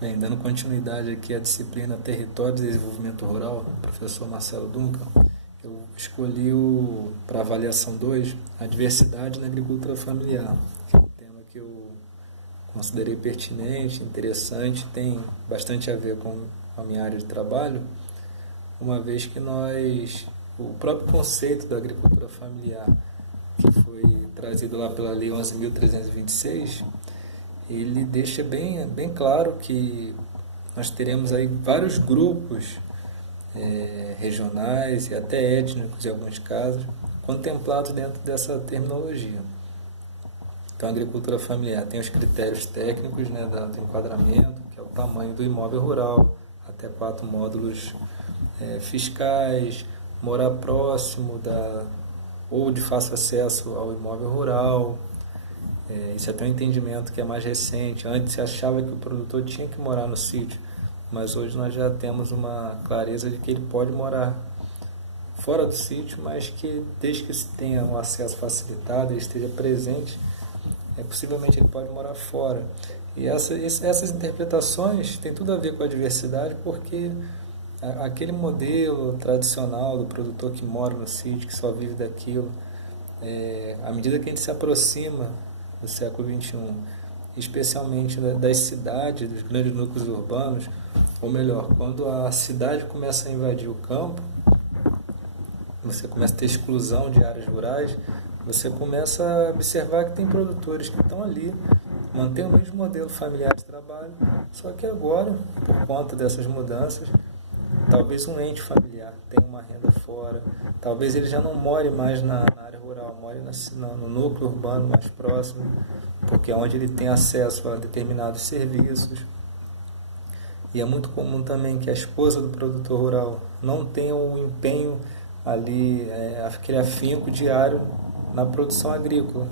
Bem, dando continuidade aqui à disciplina Território e Desenvolvimento Rural, professor Marcelo Duncan, eu escolhi para avaliação 2 a diversidade na agricultura familiar, que é um tema que eu considerei pertinente, interessante, tem bastante a ver com a minha área de trabalho, uma vez que o próprio conceito da agricultura familiar, que foi trazido lá pela Lei 11.326, ele deixa bem claro que nós teremos aí vários grupos regionais e até étnicos em alguns casos contemplados dentro dessa terminologia. Então a agricultura familiar tem os critérios técnicos, né, do enquadramento, que é o tamanho do imóvel rural, até 4 módulos fiscais, morar próximo ou de fácil acesso ao imóvel rural. Isso é até um entendimento que é mais recente. Antes se achava que o produtor tinha que morar no sítio, mas hoje nós já temos uma clareza de que ele pode morar fora do sítio, mas que desde que se tenha um acesso facilitado, ele esteja presente, possivelmente ele pode morar fora. E essas interpretações têm tudo a ver com a diversidade, porque aquele modelo tradicional do produtor que mora no sítio, que só vive daquilo, à medida que a gente se aproxima do século XXI, especialmente das cidades, dos grandes núcleos urbanos, ou melhor, quando a cidade começa a invadir o campo, você começa a ter exclusão de áreas rurais, você começa a observar que tem produtores que estão ali, mantêm o mesmo modelo familiar de trabalho, só que agora, por conta dessas mudanças, talvez um ente familiar tenha uma renda fora, talvez ele já não more mais na área rural, more no núcleo urbano mais próximo, porque é onde ele tem acesso a determinados serviços. E é muito comum também que a esposa do produtor rural não tenha um empenho ali, aquele afinco diário na produção agrícola,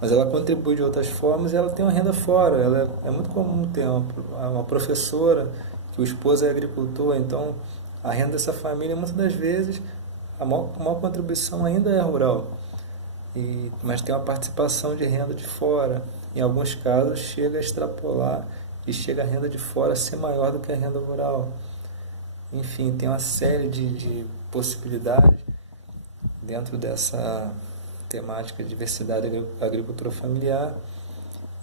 mas ela contribui de outras formas e ela tem uma renda fora. É muito comum ter uma professora que o esposo é agricultor, então a renda dessa família, muitas das vezes, a maior contribuição ainda é rural, mas tem uma participação de renda de fora. Em alguns casos, chega a extrapolar e chega a renda de fora a ser maior do que a renda rural. Enfim, tem uma série de possibilidades dentro dessa temática de diversidade da agricultura familiar.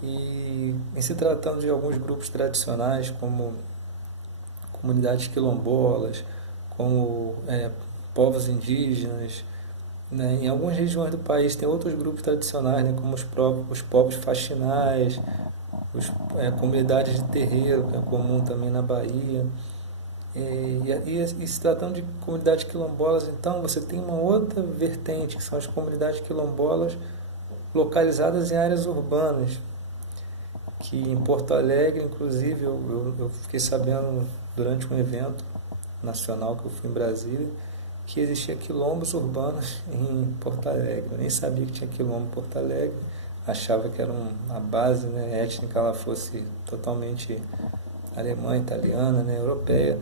E em se tratando de alguns grupos tradicionais, como comunidades quilombolas, como povos indígenas, né? Em algumas regiões do país tem outros grupos tradicionais, né? Como os povos faxinais, comunidades de terreiro, que é comum também na Bahia. E se tratando de comunidades quilombolas, então você tem uma outra vertente, que são as comunidades quilombolas localizadas em áreas urbanas, que em Porto Alegre, inclusive, eu fiquei sabendo durante um evento nacional que eu fui em Brasília, que existia quilombos urbanos em Porto Alegre. Eu nem sabia que tinha quilombo em Porto Alegre, achava que era a base, né, étnica, ela fosse totalmente alemã, italiana, né, europeia.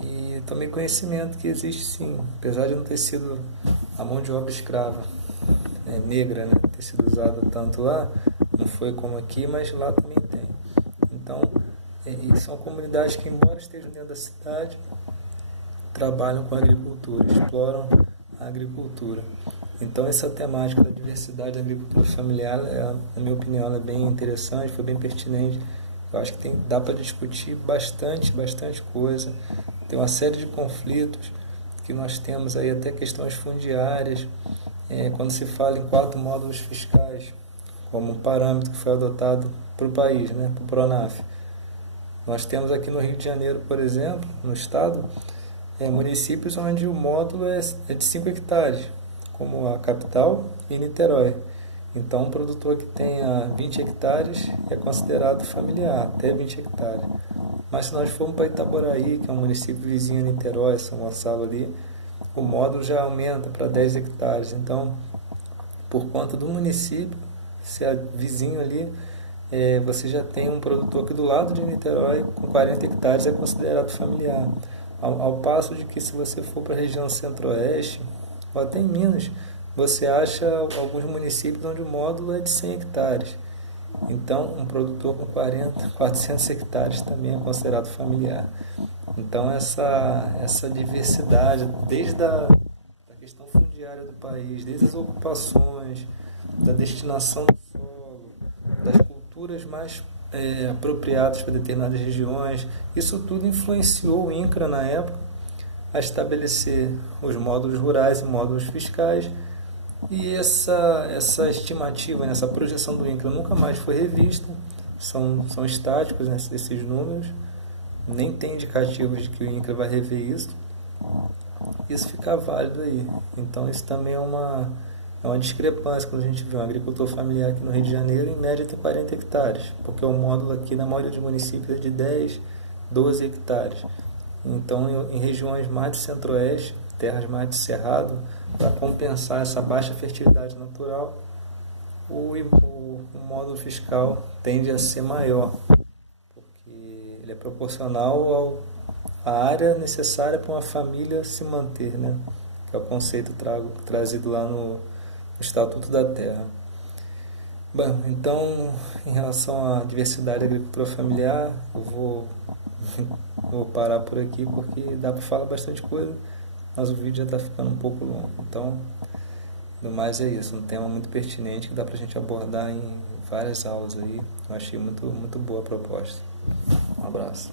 E tomei conhecimento que existe sim, apesar de não ter sido a mão de obra escrava negra, né, ter sido usada tanto lá, não foi como aqui, mas lá também tem. Então, são comunidades que, embora estejam dentro da cidade, trabalham com a agricultura, exploram a agricultura. Então, essa temática da diversidade da agricultura familiar, na minha opinião, ela é bem interessante, foi bem pertinente. Eu acho que dá para discutir bastante coisa. Tem uma série de conflitos que nós temos aí, até questões fundiárias. Quando se fala em 4 módulos fiscais, como um parâmetro que foi adotado para o país, né, para o PRONAF. Nós temos aqui no Rio de Janeiro, por exemplo, no estado, municípios onde o módulo é de 5 hectares, como a capital e Niterói. Então, um produtor que tenha 20 hectares é considerado familiar, até 20 hectares. Mas se nós formos para Itaboraí, que é um município vizinho a Niterói, São Gonçalo ali, o módulo já aumenta para 10 hectares. Então, por conta do município, se é vizinho ali, você já tem um produtor que do lado de Niterói, com 40 hectares, é considerado familiar. Ao passo de que se você for para a região centro-oeste, ou até em Minas, você acha alguns municípios onde o módulo é de 100 hectares. Então, um produtor com 40, 400 hectares também é considerado familiar. Então, essa diversidade, desde da questão fundiária do país, desde as ocupações, da destinação do solo, das culturas mais apropriadas para determinadas regiões, isso tudo influenciou o INCRA na época a estabelecer os módulos rurais e módulos fiscais, e essa estimativa, essa projeção do INCRA nunca mais foi revista, são estáticos, né, esses números, nem tem indicativos de que o INCRA vai rever isso. Isso fica válido aí. Então isso também é uma discrepância quando a gente vê um agricultor familiar aqui no Rio de Janeiro, em média tem 40 hectares, porque o módulo aqui na maioria dos municípios é de 10, 12 hectares. Então em regiões mais do centro-oeste, terras mais de cerrado, para compensar essa baixa fertilidade natural, o módulo fiscal tende a ser maior, porque ele é proporcional à área necessária para uma família se manter, né? Que é o conceito trazido lá no Estatuto da Terra. Bom, então, em relação à diversidade da agricultura familiar, vou parar por aqui porque dá para falar bastante coisa, mas o vídeo já está ficando um pouco longo. Então, no mais é isso, um tema muito pertinente que dá para a gente abordar em várias aulas aí. Eu achei muito boa a proposta. Um abraço.